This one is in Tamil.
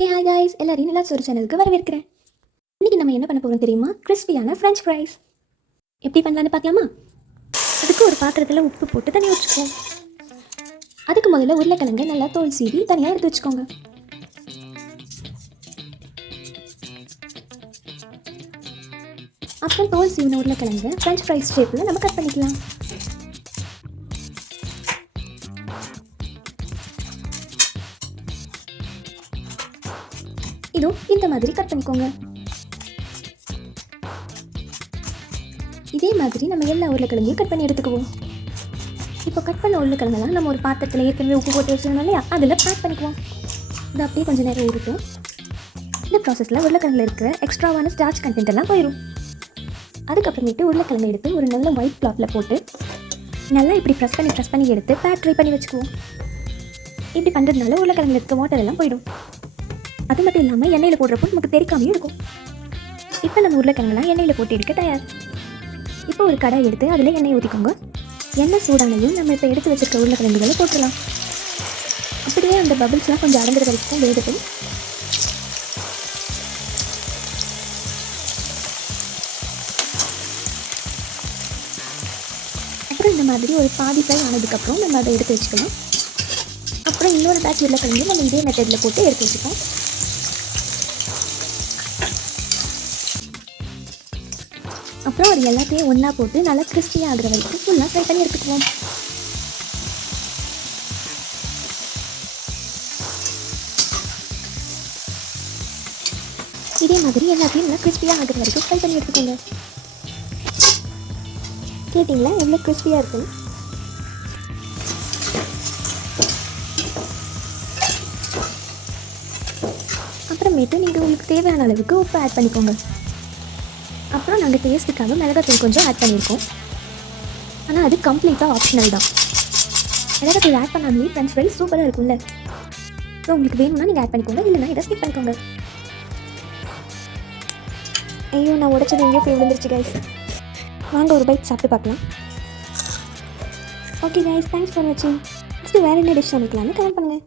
ஹே ஹாய் காய்ஸ், எல்லாரையும் நிலாச்சோறு சேனலுக்கு வரவேற்கிறேன். இன்றைக்கி நம்ம என்ன பண்ண போகிறோம் தெரியுமா? கிறிஸ்பியான ஃப்ரெஞ்ச் ஃப்ரைஸ் எப்படி பண்ணலான்னு பார்க்கலாமா? அதுக்கு ஒரு பாத்திரத்தில் உப்பு போட்டு தண்ணி வச்சுக்குவோம். அதுக்கு முதல்ல உருளைக்கிழங்கு நல்லா தோல் சீவி தனியாக எடுத்து வச்சுக்கோங்க. அப்புறம் தோல் சீவின உருளைக்கிழங்கு ஃப்ரெஞ்ச் ஃப்ரைஸ் ஷேப்பில் நம்ம கட் பண்ணிக்கலாம். இதோ இந்த மாதிரி கட் பண்ணிக்கோங்க. இதே மாதிரி நம்ம எல்லா உருளைக்கிழங்கையும் கட் பண்ணி எடுத்துக்குவோம். இப்போ கட் பண்ண உருளைக்கிழங்கெல்லாம் நம்ம ஒரு பாத்திரத்தில் ஏற்கனவே உப்பு போட்டு வச்சுருந்தோம் இல்லையா, அதில் பேக் பண்ணிக்குவோம். இது அப்படியே கொஞ்சம் நேரம் ஊறட்டும். இந்த ப்ராசஸில் உருளைக்கிழங்குல இருக்கிற எக்ஸ்ட்ராவான ஸ்டார்ச் கண்டென்ட் எல்லாம் போயிடும். அதுக்கப்புறமேட்டு உருளைக்கிழங்கை எடுத்து ஒரு நல்ல ஒயிட் கிளாத்தில் போட்டு நல்லா இப்படி ப்ரெஸ் பண்ணி எடுத்து பேக் ட்ரை பண்ணி வச்சுக்குவோம். இப்படி பண்ணுறதுனால உருளைக்கிழங்குல இருக்க வாட்டர் எல்லாம் போயிடும். அது மட்டும் இல்லாமல் எண்ணெயில் போடுறப்போ நமக்கு தெரிக்காமையும் இருக்கும். இப்போ நம்ம உருளைக்கிழங்குலாம் எண்ணெயில் போட்டு எடுக்க தயார். இப்போ ஒரு கடாய் எடுத்து அதில் எண்ணெய் ஊற்றிக்கோங்க. எண்ணெய் சூடானதும் நம்ம இப்போ எடுத்து வச்சுருக்க உருளைக்கிழங்குகளை போட்டுடலாம். அப்படியே அந்த பபிள்ஸ்லாம் கொஞ்சம் அடங்குற வரைக்கும் வேகட்டும். அப்புறம் இந்த மாதிரி ஒரு பாதி ஃப்ரை ஆனதுக்கப்புறம் நம்ம அதை எடுத்து வச்சுக்கலாம். அப்புறம் இன்னொரு பேட்ச் உருளைக்கிழங்கு நம்ம இதே மெத்தடில் போட்டு எடுத்து வச்சுப்போம். அப்புறம் அது எல்லாத்தையும் ஒன்றா போட்டு நல்லா கிறிஸ்பியாக ஆகிற வரைக்கும் ஃபுல்லாக ஃப்ரை பண்ணி எடுத்துக்குவோம். இதே மாதிரி எல்லாத்தையும் நல்லா கிறிஸ்பியாக ஆகிற வரைக்கும் ஃப்ரை பண்ணி எடுத்துக்கோங்க. கேட்டிங்களா எவ்வளோ கிறிஸ்பியாக இருக்குன்னு? அப்புறமேட்டு நீங்கள் உங்களுக்கு தேவையான அளவுக்கு உப்பு ஆட் பண்ணிக்கோங்க. அப்புறம் நாங்கள் டேஸ்ட்டுக்காக மிளகாத்தூள் கொஞ்சம் ஆட் பண்ணியிருக்கோம். ஆனால் அது கம்ப்ளீட்டாக ஆப்ஷனல் தான். மிளகாத்தூள் ஆட் பண்ணாமலே ஃப்ரெஞ்ச் ஃப்ரைஸ் சூப்பராக இருக்கும்ல. ஸோ உங்களுக்கு வேணும்னா நீங்கள் ஆட் பண்ணிக்கோங்க, இல்லைனா இதை ஸ்கிப் பண்ணிக்கோங்க. ஐயோ, நான் உடைச்சது எங்கேயோ போய் விழுந்துருச்சு கைஸ். வாங்க ஒரு பைட் சாப்பிட்டு பார்க்கலாம். ஓகே கைஸ், தேங்க்ஸ் ஃபார் வாட்சிங். நெக்ஸ்ட்டு வேறு என்ன டிஷ் சமைக்கலாம்னு கமெண்ட் பண்ணுங்கள்.